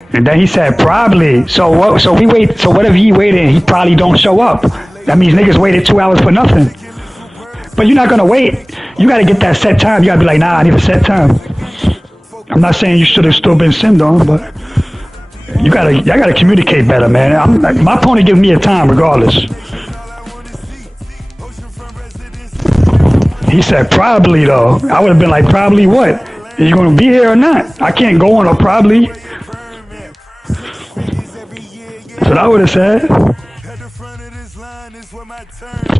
And then he said probably. So what? So we wait. So what if he waited and he probably don't show up? That means niggas waited 2 hours for nothing. But you're not gonna wait. You gotta get that set time. You gotta be like, nah, I need a set time. I'm not saying you should have still been sinned on, but y'all gotta communicate better, man. My opponent gives me a time regardless. He said probably though. I would have been like, probably what? Are you gonna be here or not? I can't go on a probably. That's what I would have said.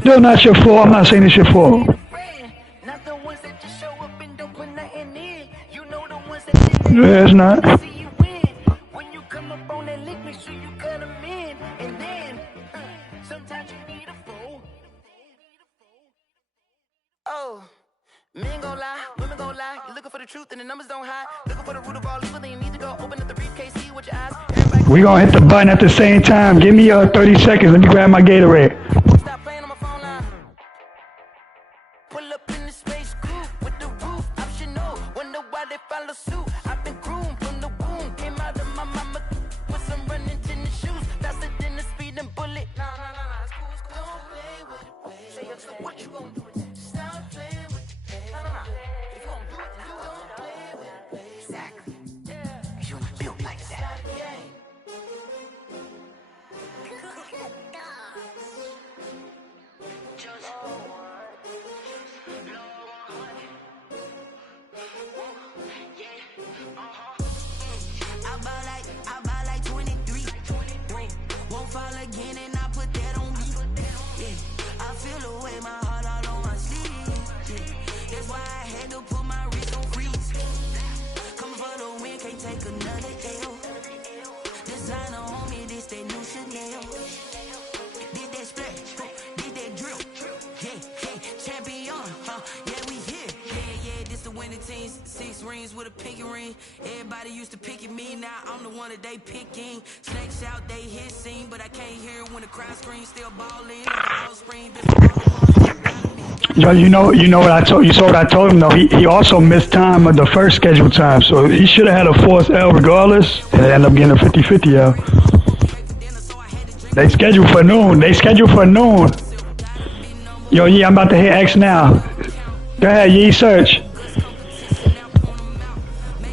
Still not your fault. I'm not saying it's your fault. Yeah, it's not. Oh, men gon' lie, women gon' lie. You looking for the truth and the numbers don't hide. Looking for the root of all evil, then you need to go open up the briefcase, see what your eyes. We gonna hit the button at the same time. Give me 30 seconds. Let me grab my Gatorade. Stop playing on my phone line. Pull up in the space coupe with the roof optional. Wonder why they follow suit. I've been groomed from the womb. Came out of my mama with some running tennis shoes. Faster than the speeding bullet. Nah, it's cool, it's cool. Don't play with it, baby. Say so what you gonna do with it? Stop playing with it. Nah. If you gonna do it, then you don't play with it, baby. Exactly. Yeah. You built like that. I buy like 23. Won't fall again and I put that on me. Yeah, I feel the way my heart all on my sleeve. Yeah, that's why I had to put my wrist on freeze. Coming for the win, can't take another L. Designer on me, this that new Chanel. Did that splash, did that drill. Yeah, champion, yeah, we here. Yeah, this the winning team. 6 rings with a pinky ring. Everybody used to pick at me, now I'm the one that they picking. Snakes out, they hit scene, but I can't hear when the crowd screams. Still balling, the spring. Yo, you know what I told you. Saw what I told him though. He also missed time of the first scheduled time, so he should have had a forced L regardless, and it ended up getting a 50-50 L. They scheduled for noon. Yo, yeah, I'm about to hit X now. Go ahead, Yee, search.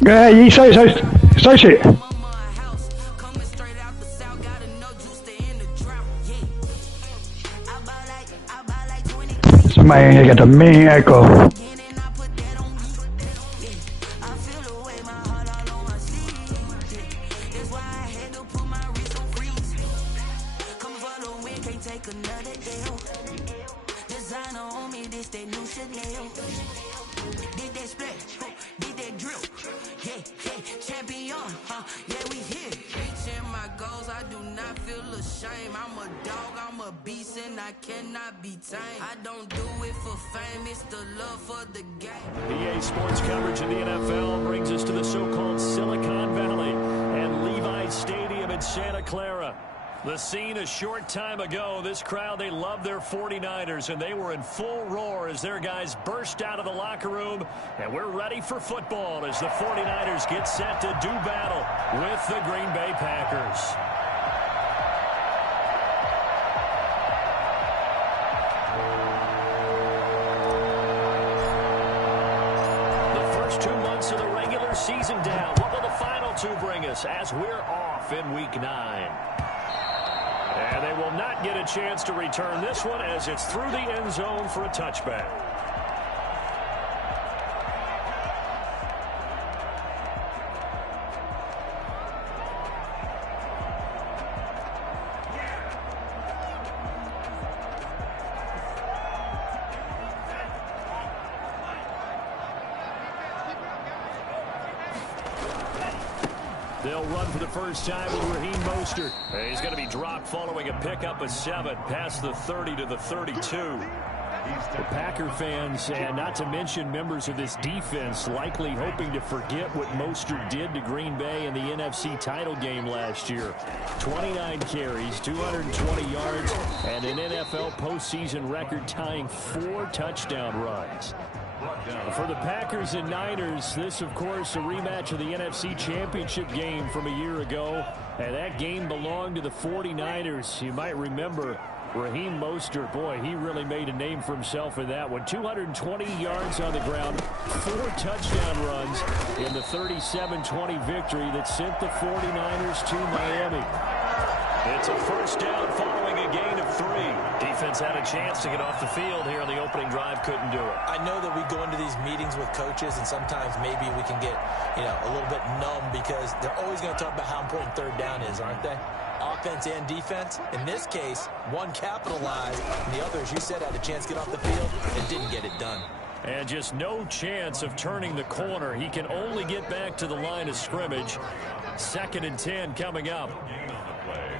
Go ahead, Yee, search it. Somebody in here got the main echo. Yeye sports coverage of the NFL brings us to the so-called Silicon Valley and Levi Stadium in Santa Clara. The scene a short time ago. This crowd, they love their 49ers, and they were in full roar as their guys burst out of the locker room. And we're ready for football as the 49ers get set to do battle with the Green Bay Packers. Of the regular season down. What will the final 2 bring us as we're off in week 9? And they will not get a chance to return this one as it's through the end zone for a touchback. They'll run for the first time with Raheem Mostert. He's going to be dropped following a pickup of 7 past the 30 to the 32. The Packer fans, and not to mention members of this defense, likely hoping to forget what Mostert did to Green Bay in the NFC title game last year. 29 carries, 220 yards, and an NFL postseason record tying 4 touchdown runs. For the Packers and Niners, this, of course, a rematch of the NFC Championship game from a year ago. And that game belonged to the 49ers. You might remember Raheem Mostert, boy, he really made a name for himself in that one. 220 yards on the ground, 4 touchdown runs in the 37-20 victory that sent the 49ers to Miami. It's a first down following a gain of 3. Defense had a chance to get off the field here on the opening drive, couldn't do it. I know that we go into these meetings with coaches, and sometimes maybe we can get, a little bit numb because they're always going to talk about how important third down is, aren't they? Offense and defense. In this case, one capitalized, and the other, as you said, had a chance to get off the field and didn't get it done. And just no chance of turning the corner. He can only get back to the line of scrimmage. 2nd and 10 coming up.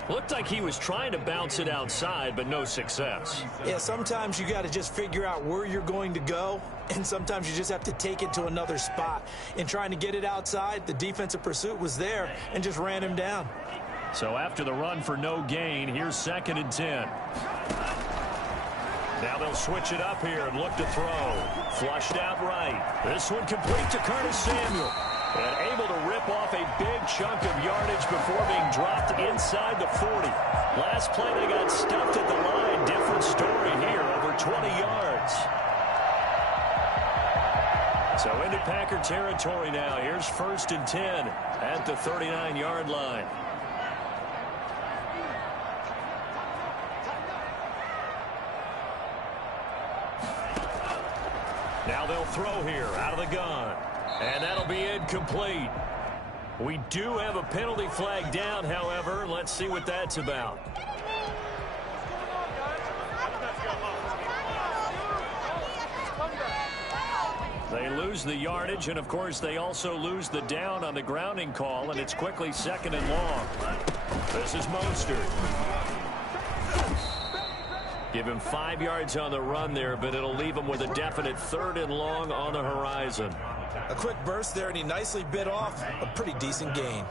Looked like he was trying to bounce it outside, but no success. Yeah, sometimes you got to just figure out where you're going to go, and sometimes you just have to take it to another spot. In trying to get it outside, the defensive pursuit was there and just ran him down. So after the run for no gain, here's 2nd and 10. Now they'll switch it up here and look to throw. Flushed out right. This one complete to Curtis Samuel. And able to rip off a big chunk of yardage before being dropped inside the 40. Last play they got stuffed at the line. Different story here, over 20 yards. So into Packer territory now. Here's 1st and 10 at the 39-yard line. Now they'll throw here out of the gun. And that'll be incomplete. We do have a penalty flag down, however. Let's see what that's about. They lose the yardage, and of course they also lose the down on the grounding call, and it's quickly 2nd and long. This is Mostert. Give him 5 yards on the run there, but it'll leave him with a definite 3rd and long on the horizon. A quick burst there, and he nicely bit off a pretty decent gain.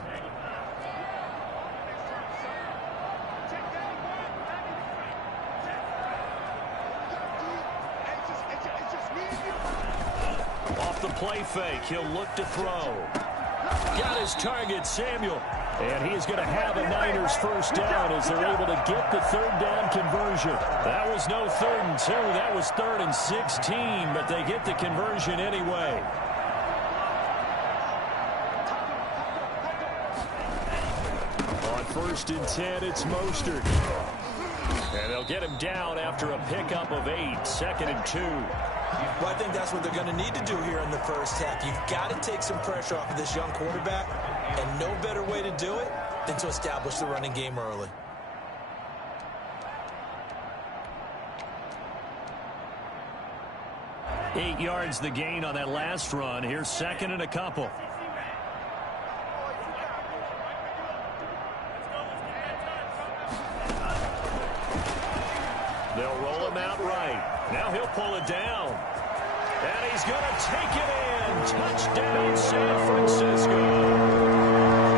Off the play fake, he'll look to throw. Got his target, Samuel. And he's going to have a Niners first down as they're able to get the 3rd down conversion. That was no 3rd and 2. That was 3rd and 16, but they get the conversion anyway. On 1st and 10, it's Mostert. And they'll get him down after a pickup of 8, 2nd and 2. Well, I think that's what they're going to need to do here in the first half. You've got to take some pressure off of this young quarterback, and no better way to do it than to establish the running game early. Eight yards the gain on that last run. Here's 2nd and a couple. They'll roll him out right. Now he'll pull it down. And he's going to take it in. Touchdown, San Francisco.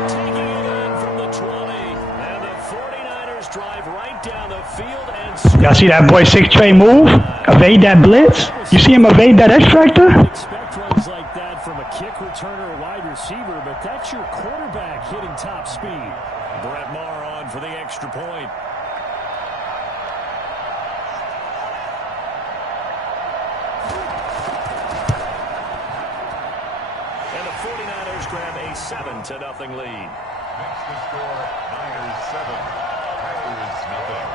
Taking it in from the 20. And the 49ers drive right down the field. And y'all see that boy 6-tray move? Evade that blitz? You see him evade that extractor? Expect runs like that from a kick returner or wide receiver, but that's your quarterback hitting top speed. Brett Maher on for the extra point. Grab a 7-0 lead. Next to score, Niners 7, Packers nothing.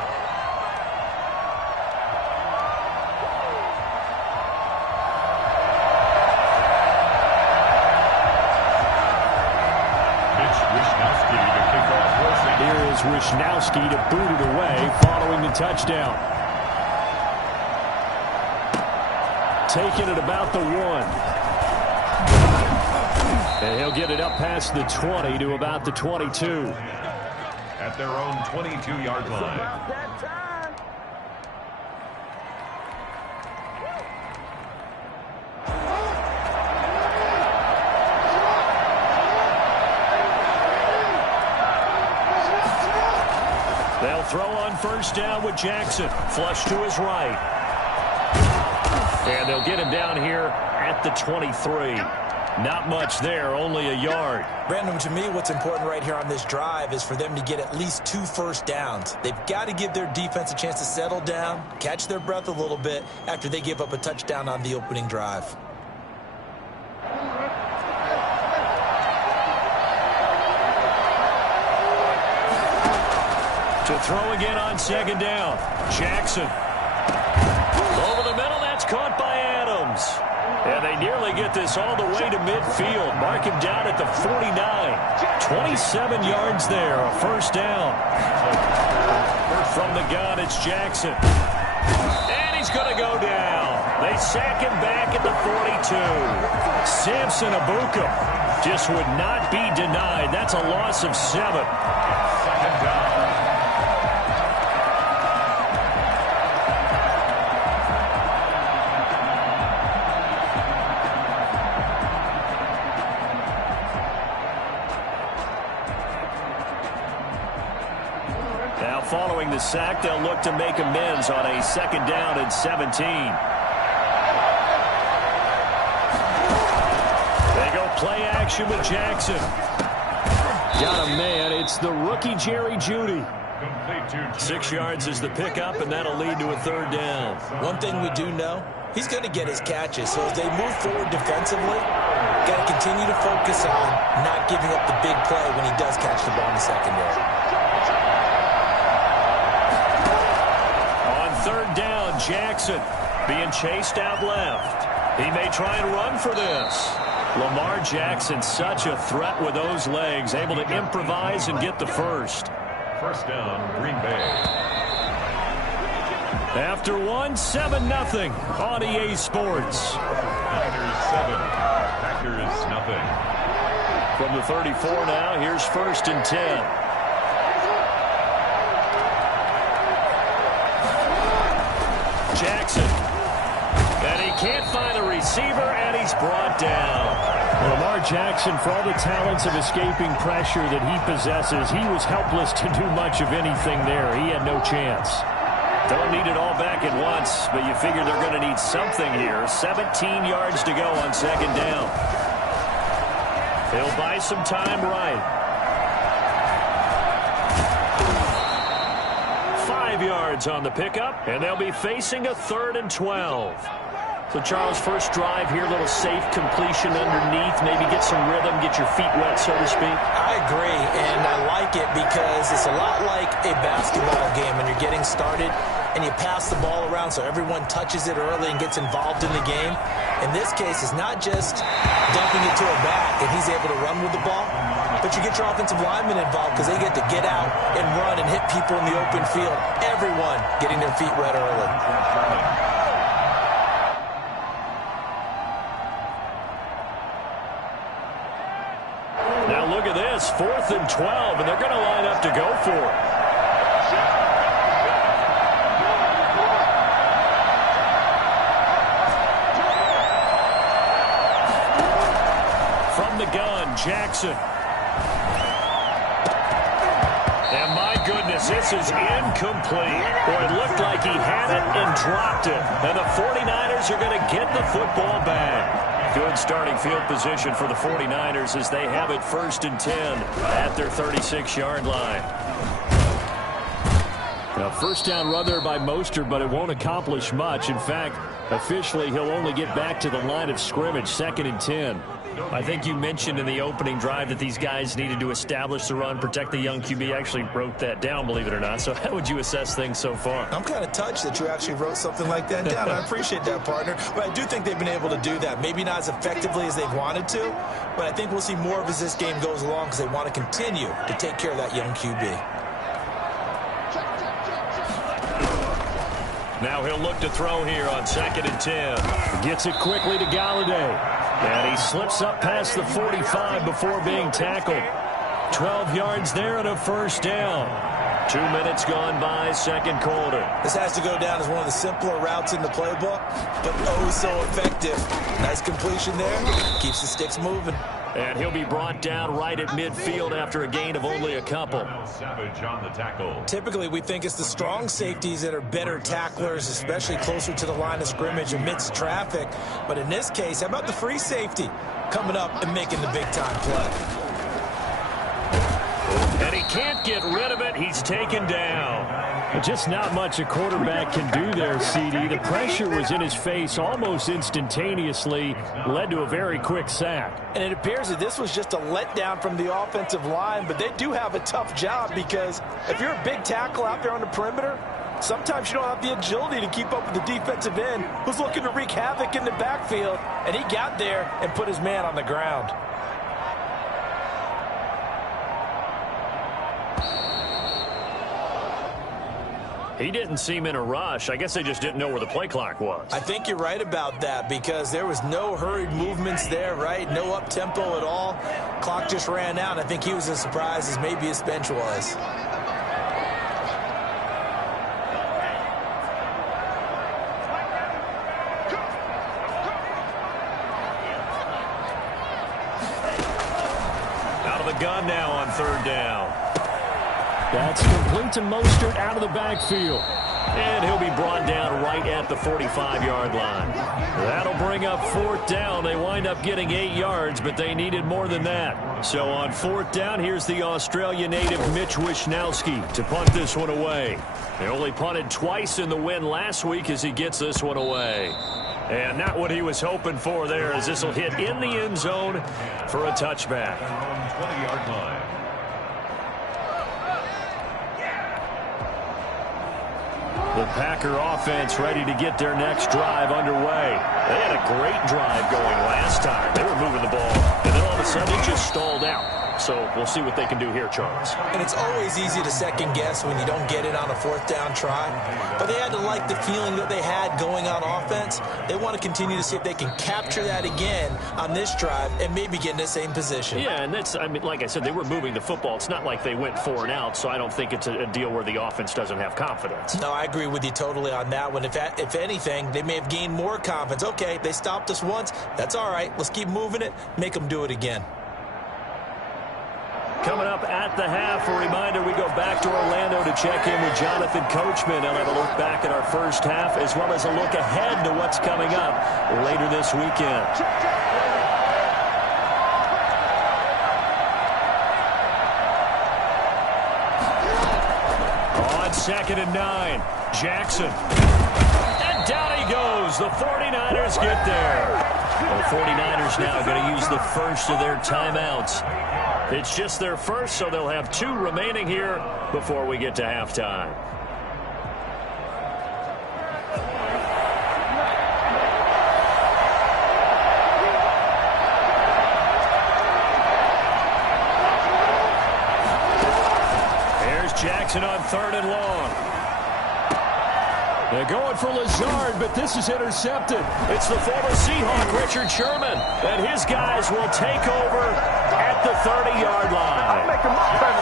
Mitch Wishnowsky to kick off Wilson. Here is Wishnowsky to boot it away following the touchdown. Taking it about the 1. And he'll get it up past the 20 to about the 22. At their own 22-yard line. They'll throw on 1st down with Jackson. Flush to his right. And they'll get him down here at the 23. Not much there, only a yard. Brandon, to me, what's important right here on this drive is for them to get at least 2 first downs. They've got to give their defense a chance to settle down, catch their breath a little bit after they give up a touchdown on the opening drive. To throw again on second down. Jackson. Over the middle, that's caught by Adams. And they nearly get this all the way to midfield. Mark him down at the 49. 27 yards there, a first down. From the gun, it's Jackson. And he's going to go down. They sack him back at the 42. Samson Abuka just would not be denied. That's a loss of 7. Second down. Following the sack, they'll look to make amends on a second down and 17. They go play action with Jackson. Got a man. It's the rookie Jerry Jeudy. 6 yards is the pickup, and that'll lead to a third down. One thing we do know, he's going to get his catches. So as they move forward defensively, got to continue to focus on not giving up the big play when he does catch the ball in the secondary. Third down, Jackson being chased out left. He may try and run for this. Lamar Jackson, such a threat with those legs, able to improvise and get the first. First down, Green Bay. After 7-0 on EA Sports. Niners 7, Packers nothing. From the 34 now, here's 1st and 10. Jackson, and he can't find a receiver, and he's brought down. Lamar Jackson, for all the talents of escaping pressure that he possesses, he was helpless to do much of anything there. He had no chance. Don't need it all back at once, but you figure they're going to need something here. 17 yards to go on second down. He'll buy some time right. 5 yards on the pickup, and they'll be facing a 3rd and 12. So, Charles, first drive here, a little safe completion underneath, maybe get some rhythm, get your feet wet, so to speak. I agree, and I like it because it's a lot like a basketball game when you're getting started and you pass the ball around so everyone touches it early and gets involved in the game. In this case, it's not just dumping it to a back and he's able to run with the ball, but you get your offensive linemen involved because they get to get out and run and hit people in the open field. Everyone getting their feet wet early. Now look at this, 4th and 12, and they're going to line up to go for it. From the gun, Jackson. And my goodness, this is incomplete. Boy, it looked like he had it and dropped it. And the 49ers are going to get the football back. Good starting field position for the 49ers as they have it 1st and 10 at their 36-yard line. Now, first down run there by Mostert, but it won't accomplish much. In fact, officially, he'll only get back to the line of scrimmage, 2nd and 10. I think you mentioned in the opening drive that these guys needed to establish the run, protect the young QB. Actually wrote that down, believe it or not. So how would you assess things so far? I'm kind of touched that you actually wrote something like that down. I appreciate that, partner. But I do think they've been able to do that. Maybe not as effectively as they've wanted to, but I think we'll see more of as this game goes along because they want to continue to take care of that young QB. Now he'll look to throw here on 2nd and 10. Gets it quickly to Galladay. And he slips up past the 45 before being tackled. 12 yards there and a first down. 2 minutes gone by, second quarter. This has to go down as one of the simpler routes in the playbook, but oh so effective. Nice completion there. Keeps the sticks moving. And he'll be brought down right at midfield after a gain of only a couple. Savage on the tackle. Typically, we think it's the strong safeties that are better tacklers, especially closer to the line of scrimmage amidst traffic. But in this case, how about the free safety coming up and making the big-time play? And he can't get rid of it. He's taken down. Just not much a quarterback can do there, CD. The pressure was in his face almost instantaneously, led to a very quick sack. And it appears that this was just a letdown from the offensive line, but they do have a tough job because if you're a big tackle out there on the perimeter, sometimes you don't have the agility to keep up with the defensive end who's looking to wreak havoc in the backfield, and he got there and put his man on the ground. He didn't seem in a rush. I guess they just didn't know where the play clock was. I think you're right about that because there was no hurried movements there, right? No up-tempo at all. Clock just ran out. I think he was as surprised as maybe his bench was. Out of the gun now on third down. That's complete to Mostert out of the backfield. And he'll be brought down right at the 45-yard line. That'll bring up fourth down. They wind up getting 8 yards, but they needed more than that. So on fourth down, here's the Australia native Mitch Wishnowski to punt this one away. They only punted twice in the win last week as he gets this one away. And not what he was hoping for there, as this will hit in the end zone for a touchback. 20-yard line. The Packer offense ready to get their next drive underway. They had a great drive going last time. They were moving the ball, and then all of a sudden it just stalled out. So we'll see what they can do here, Charles. And it's always easy to second guess when you don't get it on a fourth down try. But they had to like the feeling that they had going on offense. They want to continue to see if they can capture that again on this drive and maybe get in the same position. Yeah, and that's, I mean, like I said, they were moving the football. It's not like they went 4 and out, so I don't think it's a deal where the offense doesn't have confidence. No, I agree with you totally on that one. If anything, they may have gained more confidence. Okay, they stopped us once. That's all right. Let's keep moving it. Make them do it again. Coming up at the half, a reminder, we go back to Orlando to check in with Jonathan Coachman. They'll have a look back at our first half as well as a look ahead to what's coming up later this weekend. On 2nd and 9, Jackson. And down he goes. The 49ers get there. The 49ers now going to use the first of their timeouts. It's just their first, so they'll have 2 remaining here before we get to halftime. Here's Jackson on 3rd and long. They're going for Lazard, but this is intercepted. It's the former Seahawk, Richard Sherman, and his guys will take over at the 30-yard line.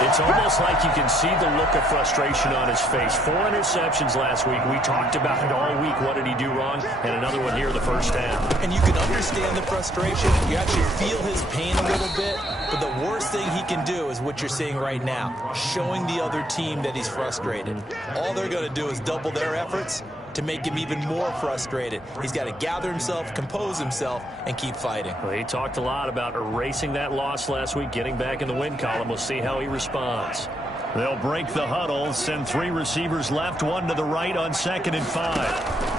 It's almost like you can see the look of frustration on his face. 4 interceptions last week. We talked about it all week. What did he do wrong? And another one here in the first half. And you can understand the frustration. You actually feel his pain a little bit. But the worst thing he can do is what you're seeing right now, showing the other team that he's frustrated. All they're going to do is double their efforts to make him even more frustrated. He's got to gather himself, compose himself, and keep fighting. Well, he talked a lot about erasing that loss last week, getting back in the win column. We'll see how he responds. They'll break the huddle, send 3 receivers left, 1 to the right on 2nd and 5.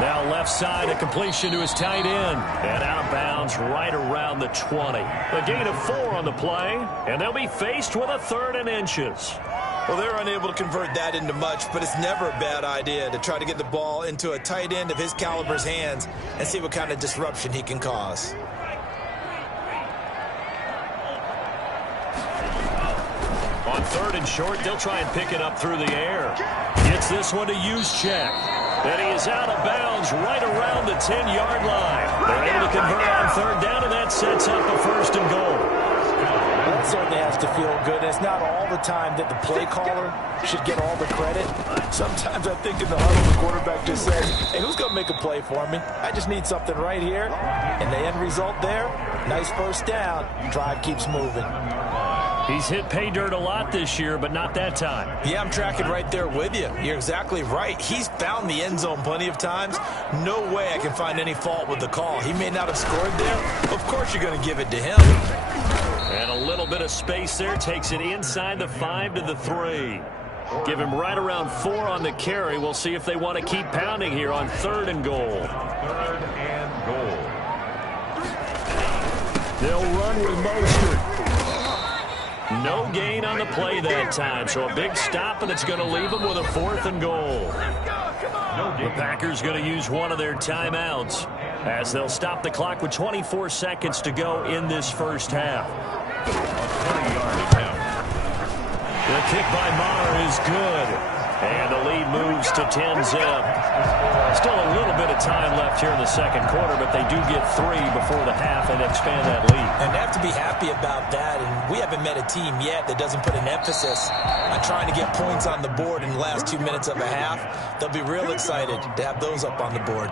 Now left side, a completion to his tight end. And out of bounds right around the 20. A gain of 4 on the play, and they'll be faced with a 3rd and inches. Well, they're unable to convert that into much, but it's never a bad idea to try to get the ball into a tight end of his caliber's hands and see what kind of disruption he can cause. On 3rd and short, they'll try and pick it up through the air. Gets this one to Juszczyk. And he is out of bounds right around the 10-yard line. They're able to convert on 3rd down, and that sets up a 1st and goal. That certainly has to feel good. And it's not all the time that the play caller should get all the credit. Sometimes I think in the huddle, the quarterback just says, hey, who's going to make a play for me? I just need something right here. And the end result there, nice first down. Drive keeps moving. He's hit pay dirt a lot this year, but not that time. Yeah, I'm tracking right there with you. You're exactly right. He's found the end zone plenty of times. No way I can find any fault with the call. He may not have scored there. Of course you're going to give it to him. And a little bit of space there takes it inside the 5 to the 3. Give him right around 4 on the carry. We'll see if they want to keep pounding here on 3rd and goal. 3rd and goal. They'll run with Mostert. No gain on the play that time, so a big stop, and it's going to leave them with a 4th and goal. The Packers going to use one of their timeouts as they'll stop the clock with 24 seconds to go in this first half. A 20-yard attempt. The kick by Maher is good. And the lead moves to 10-zip. Still a little bit of time left here in the second quarter, but they do get 3 before the half and expand that lead. And they have to be happy about that. And we haven't met a team yet that doesn't put an emphasis on trying to get points on the board in the last 2 minutes of a half. They'll be real excited to have those up on the board.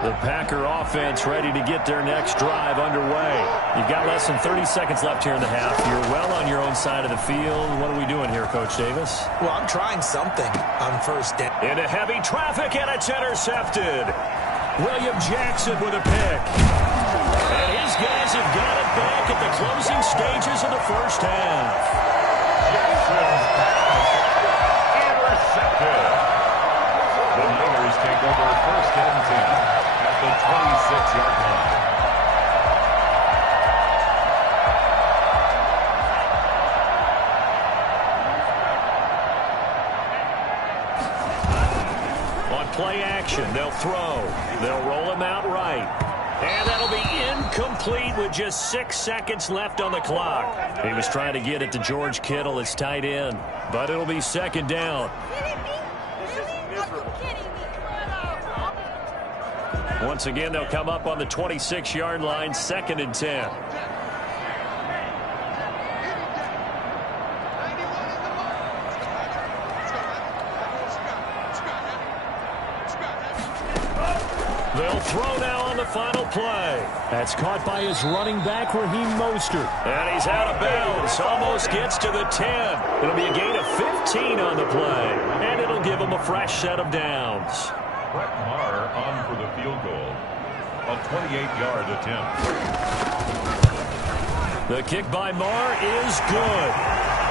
The Packer offense ready to get their next drive underway. You've got less than 30 seconds left here in the half. You're well on your own side of the field. What are we doing here, Coach Davis? Well, I'm trying something on first down. Into heavy traffic, and it's intercepted. William Jackson with a pick. And his guys have got it back at the closing stages of the first half. Jackson's pass intercepted. The Niners take over 1st and 10 at the 26-yard line. On play action, they'll throw. They'll roll him out right. And that'll be incomplete with just 6 seconds left on the clock. He was trying to get it to George Kittle, his tight end. But it'll be 2nd down. Once again, they'll come up on the 26-yard line, 2nd and 10. They'll throw now on the final play. That's caught by his running back, Raheem Mostert. And he's out of bounds. Almost gets to the 10. It'll be a gain of 15 on the play. And it'll give him a fresh set of downs. Brett Maher on for the field goal. A 28-yard attempt. The kick by Maher is good.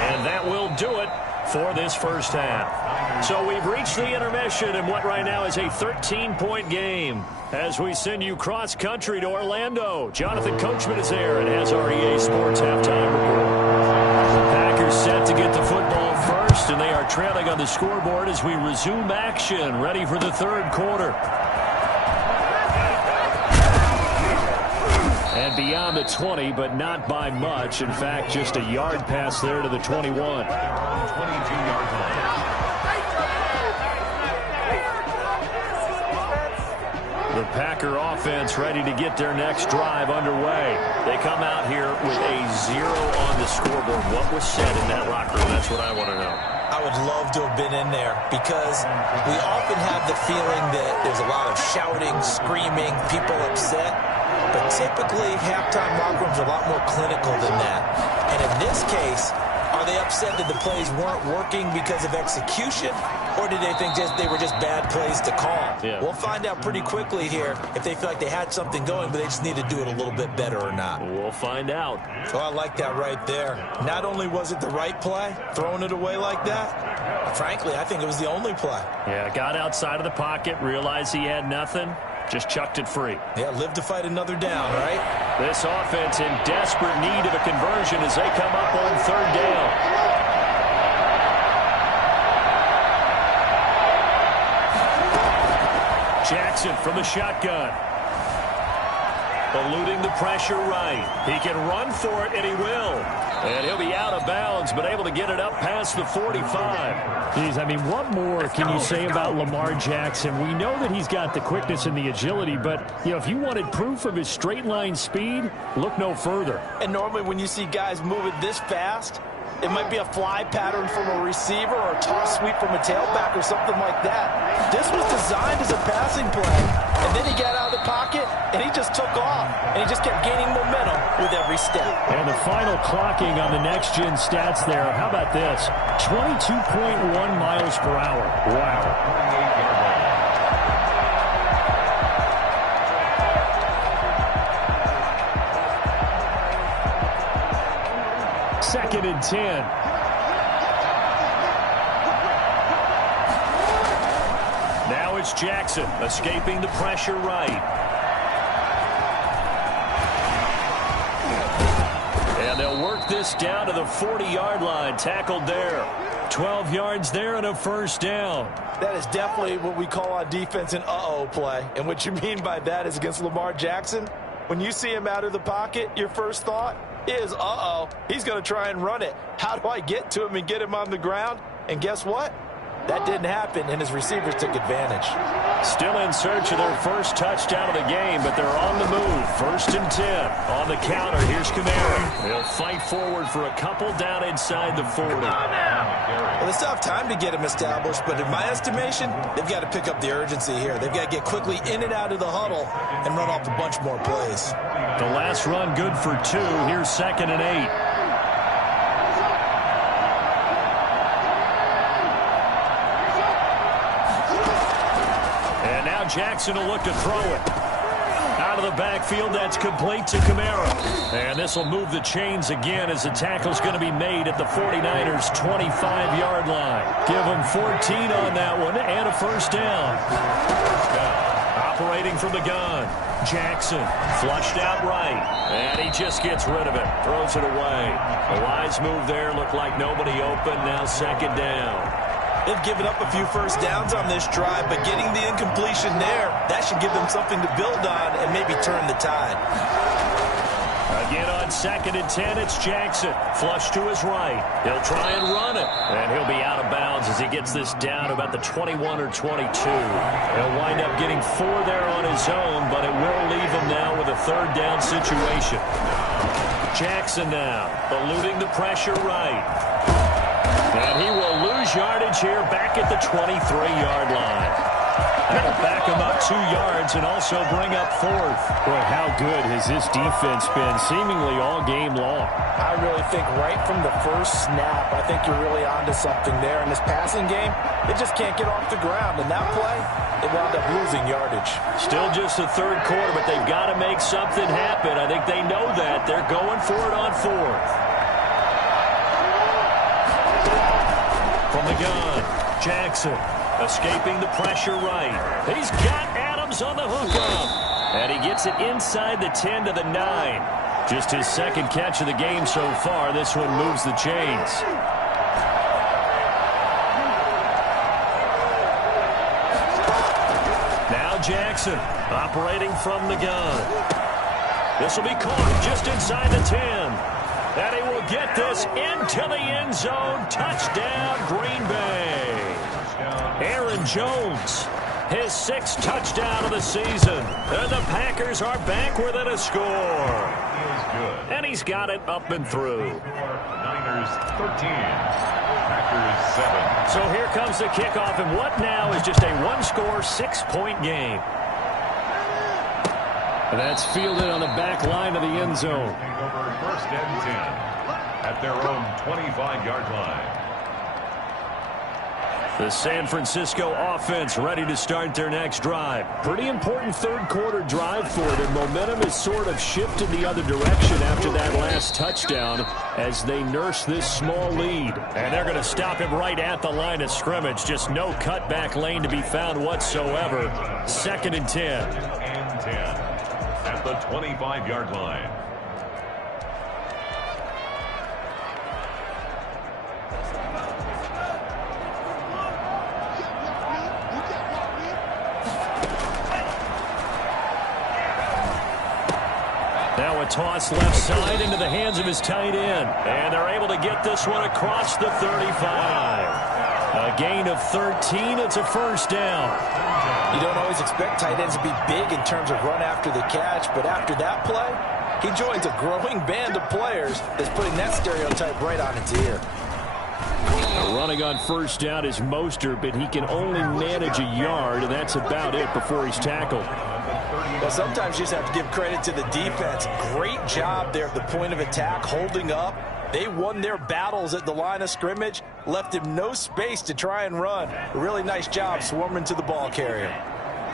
And that will do it for this first half. So we've reached the intermission in what right now is a 13-point game. As we send you cross-country to Orlando, Jonathan Coachman is there and has our EA Sports halftime report. The Packers set to get the football first, and they are trailing on the scoreboard as we resume action, ready for the 3rd quarter. And beyond the 20, but not by much. In fact, just a yard pass there to the 21. 22-yard line. The Packer offense ready to get their next drive underway. They come out here with a 0 on the scoreboard. What was said in that locker room? That's what I want to know. I would love to have been in there because we often have the feeling that there's a lot of shouting, screaming, people upset. But typically, halftime locker rooms are a lot more clinical than that. And in this case, are they upset that the plays weren't working because of execution? Or did they think they were just bad plays to call? Yeah. We'll find out pretty quickly here if they feel like they had something going, but they just need to do it a little bit better or not. We'll find out. Oh, I like that right there. Not only was it the right play, throwing it away like that, frankly, I think it was the only play. Yeah, got outside of the pocket, realized he had nothing, just chucked it free. Yeah, live to fight another down, right? This offense in desperate need of a conversion as they come up on 3rd down. Jackson from the shotgun. Eluding the pressure right. He can run for it, and he will. And he'll be out of bounds, but able to get it up past the 45. Geez, I mean, what more can you say about Lamar Jackson? We know that he's got the quickness and the agility, but, you know, if you wanted proof of his straight-line speed, look no further. And normally when you see guys moving this fast, it might be a fly pattern from a receiver or a toss sweep from a tailback or something like that. This was designed as a passing play. And then he got out of the pocket, and he just took off. And he just kept gaining momentum with every step. And the final clocking on the next-gen stats there, how about this? 22.1 miles per hour. Wow. Second and 10. Now it's Jackson escaping the pressure right. And they'll work this down to the 40-yard line. Tackled there. 12 yards there and a first down. That is definitely what we call on defense an uh-oh play. And what you mean by that is against Lamar Jackson, when you see him out of the pocket, your first thought is, uh-oh, he's going to try and run it. How do I get to him and get him on the ground? And guess what? That didn't happen, and his receivers took advantage. Still in search of their first touchdown of the game, but they're on the move. First and 10. On the counter, here's Kamara. They'll fight forward for a couple down inside the 40. Well, they still have time to get him established, but in my estimation, they've got to pick up the urgency here. They've got to get quickly in and out of the huddle and run off a bunch more plays. The last run good for 2. Here's second and 8. Jackson will look to throw it. Out of the backfield, that's complete to Kamara. And this will move the chains again as the tackle's going to be made at the 49ers' 25-yard line. Give them 14 on that one and a first down. Operating from the gun. Jackson flushed out right. And he just gets rid of it. Throws it away. A wise move there. Looked like nobody open. Now second down. They've given up a few first downs on this drive, but getting the incompletion there, that should give them something to build on and maybe turn the tide. Again on second and 10, it's Jackson. Flush to his right. He'll try and run it. And he'll be out of bounds as he gets this down to about the 21 or 22. He'll wind up getting 4 there on his own, but it will leave him now with a third down situation. Jackson now, eluding the pressure right. And he will lose yardage here back at the 23-yard line. That'll back him up 2 yards and also bring up 4th. Boy, how good has this defense been seemingly all game long? I really think right from the first snap, I think you're really onto something there. In this passing game, they just can't get off the ground. And that play, they wound up losing yardage. Still just the third quarter, but they've got to make something happen. I think they know that. They're going for it on 4th. From the gun, Jackson escaping the pressure right. He's got Adams on the hookup. And he gets it inside the 10 to the 9. Just his second catch of the game so far. This one moves the chains. Now Jackson operating from the gun. This will be caught just inside the 10. And he will get this into the end zone. Touchdown, Green Bay. Aaron Jones, his 6th touchdown of the season. And the Packers are back within a score. And he's got it up and through. Niners 13, Packers 7. So here comes the kickoff, and what now is just a one-score, 6-point game. And that's fielded on the back line of the end zone. Over first and 10 at their own 25-yard line. The San Francisco offense ready to start their next drive. Pretty important third quarter drive for them. Momentum has sort of shifted the other direction after that last touchdown as they nurse this small lead. And they're going to stop him right at the line of scrimmage. Just no cutback lane to be found whatsoever. Second and 10. And 10 at the 25-yard line. Now a toss left side into the hands of his tight end. And they're able to get this one across the 35. A gain of 13. It's a first down. You don't always expect tight ends to be big in terms of run after the catch, but after that play, he joins a growing band of players that's putting that stereotype right on its ear. Running on first down is Mostert, but he can only manage a yard, and that's about it before he's tackled. Well, sometimes you just have to give credit to the defense. Great job there at the point of attack, holding up. They won their battles at the line of scrimmage, left him no space to try and run. A really nice job swarming to the ball carrier.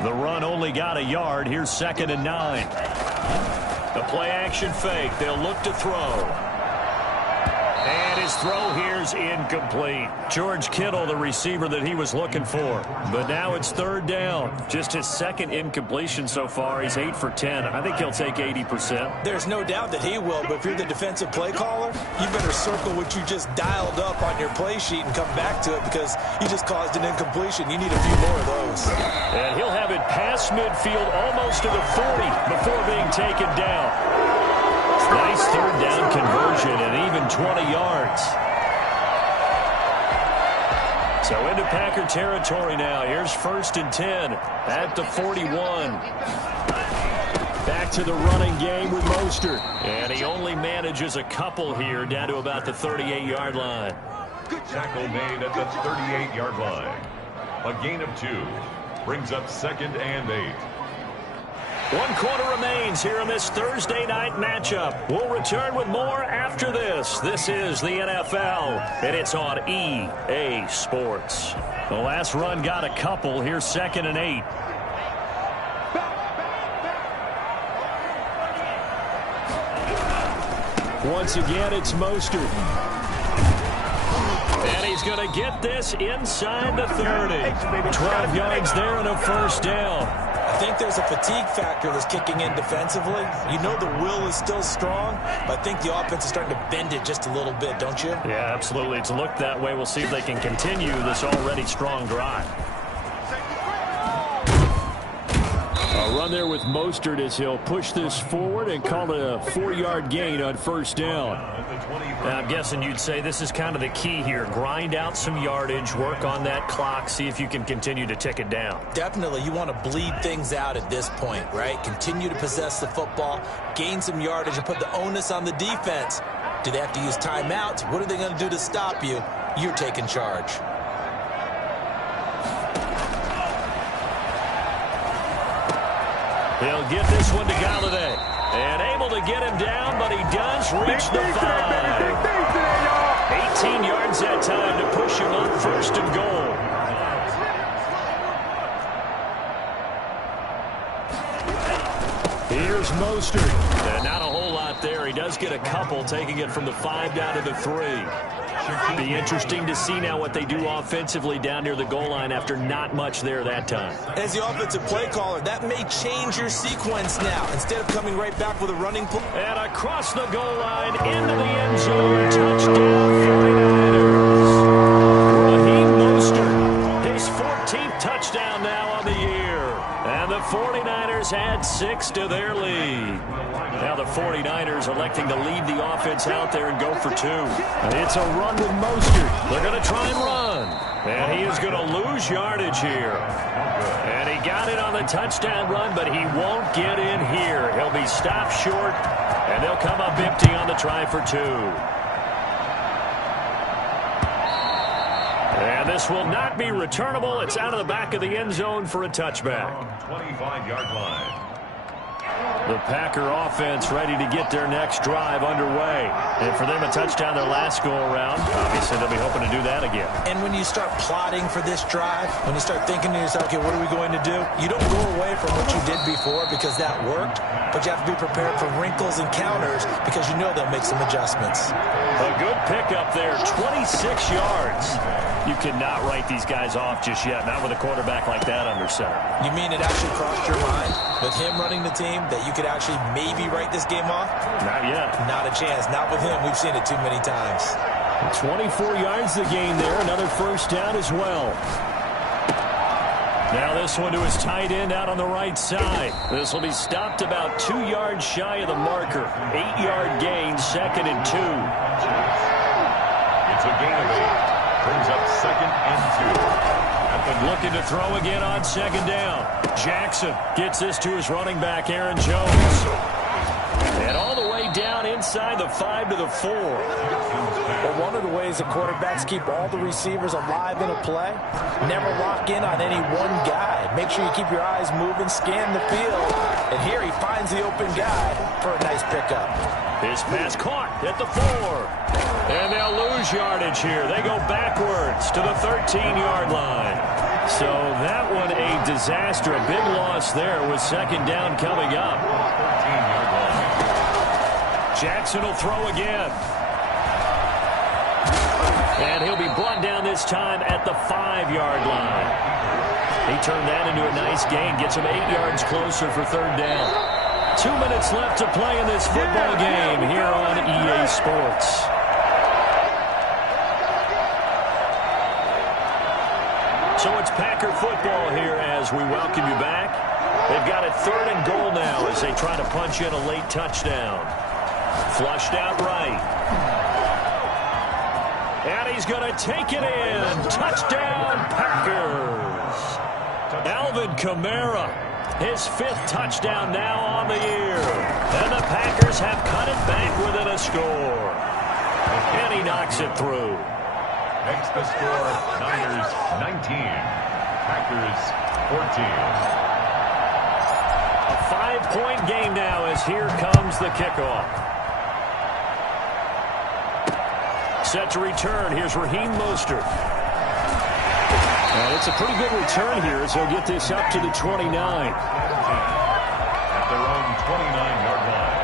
The run only got a yard. Here's 2nd and 9. The play action fake. They'll look to throw. And his throw here's incomplete. George Kittle, the receiver that he was looking for. But now it's 3rd down. Just his 2nd incompletion so far. He's 8 for 10. I think he'll take 80%. There's no doubt that he will, but if you're the defensive play caller, you better circle what you just dialed up on your play sheet and come back to it because you just caused an incompletion. You need a few more of those. And he'll have it past midfield almost to the 40 before being taken down. Nice 3rd down conversion and even 20 yards. So into Packer territory now. Here's 1st and 10 at the 41. Back to the running game with Mostert. And he only manages a couple here down to about the 38-yard line. Tackle made at the 38-yard line. A gain of 2 brings up 2nd and 8. 1 quarter remains here in this Thursday night matchup. We'll return with more after this. This is the NFL, and it's on EA Sports. The last run got a couple. Here's 2nd and 8. Once again, it's Mostert. And he's going to get this inside the 30. 12 yards there and a first down. I think there's a fatigue factor that's kicking in defensively. You know the will is still strong, but I think the offense is starting to bend it just a little bit, don't you? Yeah, absolutely. It's looked that way. We'll see if they can continue this already strong drive. A run there with Mostert as he'll push this forward and call it a 4-yard gain on first down. Now, I'm guessing you'd say this is kind of the key here. Grind out some yardage, work on that clock, see if you can continue to tick it down. Definitely. You want to bleed things out at this point, right? Continue to possess the football, gain some yardage, and put the onus on the defense. Do they have to use timeouts? What are they going to do to stop you? You're taking charge. He'll get this one to Galladay. And able to get him down, but he does reach the 5. 18 yards that time to push him on 1st and goal. Here's Mostert. And not a whole lot there. He does get a couple, taking it from the 5 down to the 3. Be interesting to see now what they do offensively down near the goal line after not much there that time. As the offensive play caller, that may change your sequence now. Instead of coming right back with a running play. And across the goal line, into the end zone, touchdown 49ers. Raheem Mostert, his 14th touchdown now on the year. And the 49ers add 6 to their lead. Now the 49ers electing to lead the offense out there and go for 2. It's a run with Mostert. They're going to try and run. And he is going to lose yardage here. And he got it on the touchdown run, but he won't get in here. He'll be stopped short, and they'll come up empty on the try for 2. And this will not be returnable. It's out of the back of the end zone for a touchback. 25-yard line. The Packer offense ready to get their next drive underway. And for them, a touchdown their last go-around. Obviously, they'll be hoping to do that again. And when you start plotting for this drive, when you start thinking to yourself, okay, what are we going to do? You don't go away from what you did before because that worked, but you have to be prepared for wrinkles and counters because you know they'll make some adjustments. A good pickup there, 26 yards. You cannot write these guys off just yet, not with a quarterback like that under center. You mean it actually crossed your mind with him running the team that you could actually maybe write this game off? Not yet. Not a chance. Not with him. We've seen it too many times. 24 yards the gain there. Another first down as well. Now this one to his tight end out on the right side. This will be stopped about 2 yards shy of the marker. 8-yard gain, 2nd and 2. It's a gain of 8. Brings up 2nd and 2. Looking to throw again on 2nd down. Jackson gets this to his running back, Aaron Jones. And all the way down inside the 5 to the 4. Well, one of the ways the quarterbacks keep all the receivers alive in a play, never lock in on any one guy. Make sure you keep your eyes moving, scan the field. And here he finds the open guy for a nice pickup. His pass caught at the 4. And they'll lose yardage here. They go backwards to the 13-yard line. So that one a disaster. A big loss there with 2nd down coming up. 13-yard line. Jackson will throw again. And he'll be brought down this time at the 5-yard line. He turned that into a nice gain. Gets him 8 yards closer for 3rd down. 2 minutes left to play in this football game here on EA Sports. So it's Packer football here as we welcome you back. They've got it 3rd and goal now as they try to punch in a late touchdown. Flushed out right. And he's going to take it in. Touchdown, Packers. Alvin Kamara, his 5th touchdown now on the year. And the Packers have cut it back within a score. And he knocks it through. Makes the score Niners 19, Packers 14. A 5-point game now as here comes the kickoff. Set to return. Here's Raheem Mostert. And it's a pretty good return here as he'll get this up to the 29. At their own 29-yard line.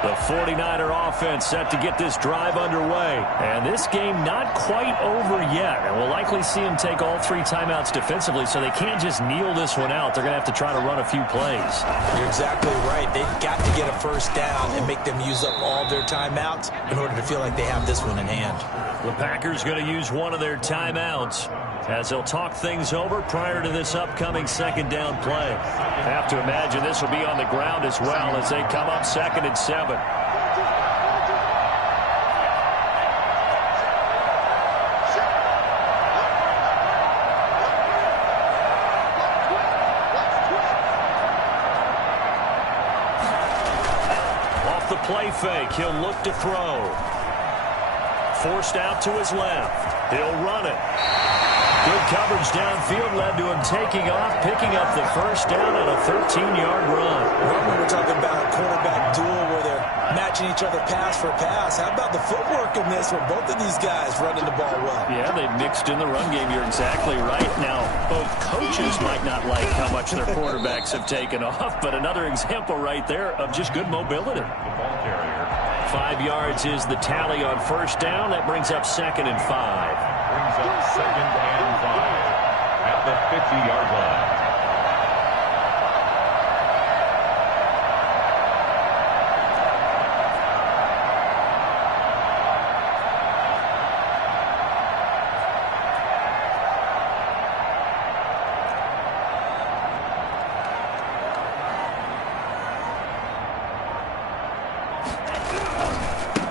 The 49er offense set to get this drive underway. And this game not quite over yet. And we'll likely see them take all 3 timeouts defensively, so they can't just kneel this one out. They're going to have to try to run a few plays. You're exactly right. They've got to get a 1st down and make them use up all their timeouts in order to feel like they have this one in hand. The Packers going to use one of their timeouts as they'll talk things over prior to this upcoming 2nd down play. I have to imagine this will be on the ground as well as they come up 2nd and 7. Off the play fake, he'll look to throw. Forced out to his left. He'll run it. Good coverage downfield led to him taking off, picking up the 1st down on a 13-yard run. Remember, we're talking about a quarterback duel where they're matching each other pass for pass. How about the footwork in this with both of these guys running the ball well? Yeah, they mixed in the run game. You're exactly right. Now, both coaches might not like how much their quarterbacks have taken off, but another example right there of just good mobility. The ball carrier. 5 yards is the tally on 1st down. That brings up 2nd and 5. Brings up 2nd and 5 at the 50-yard line.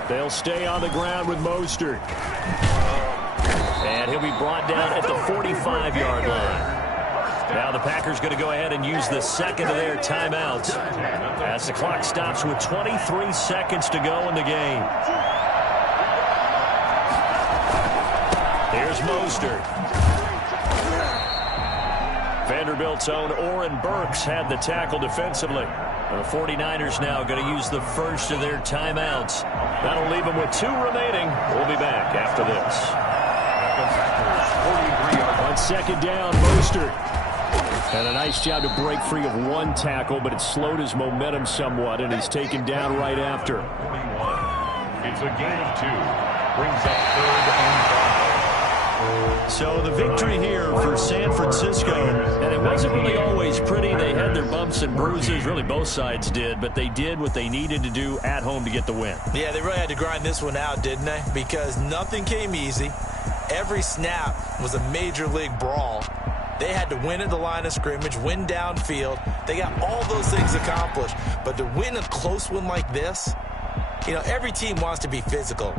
They'll stay on the ground with Mostert. And he'll be brought down at the 45-yard line. Now the Packers going to go ahead and use the 2nd of their timeouts as the clock stops with 23 seconds to go in the game. Here's Mostert. Vanderbilt's own Oren Burks had the tackle defensively. The 49ers now going to use the 1st of their timeouts. That'll leave them with 2 remaining. We'll be back after this. On 2nd down, Mostert. And a nice job to break free of 1 tackle, but it slowed his momentum somewhat, and he's taken down right after. It's a gain of 2. Brings up 3rd and 5. So the victory here for San Francisco, and it wasn't really always pretty. They had their bumps and bruises, really both sides did, but they did what they needed to do at home to get the win. Yeah, they really had to grind this one out, didn't they? Because nothing came easy. Every snap was a major league brawl. They had to win at the line of scrimmage, win downfield. They got all those things accomplished. But to win a close one like this, you know, every team wants to be physical.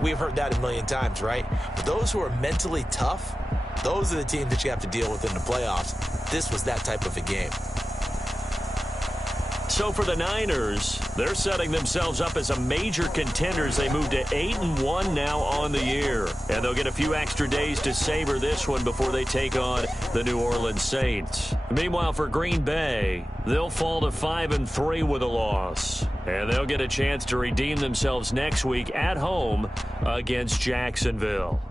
We've heard that a million times, right? But those who are mentally tough, those are the teams that you have to deal with in the playoffs. This was that type of a game. So for the Niners, they're setting themselves up as a major contender as they move to 8-1 now on the year. And they'll get a few extra days to savor this one before they take on the New Orleans Saints. Meanwhile, for Green Bay, they'll fall to 5-3 with a loss. And they'll get a chance to redeem themselves next week at home against Jacksonville.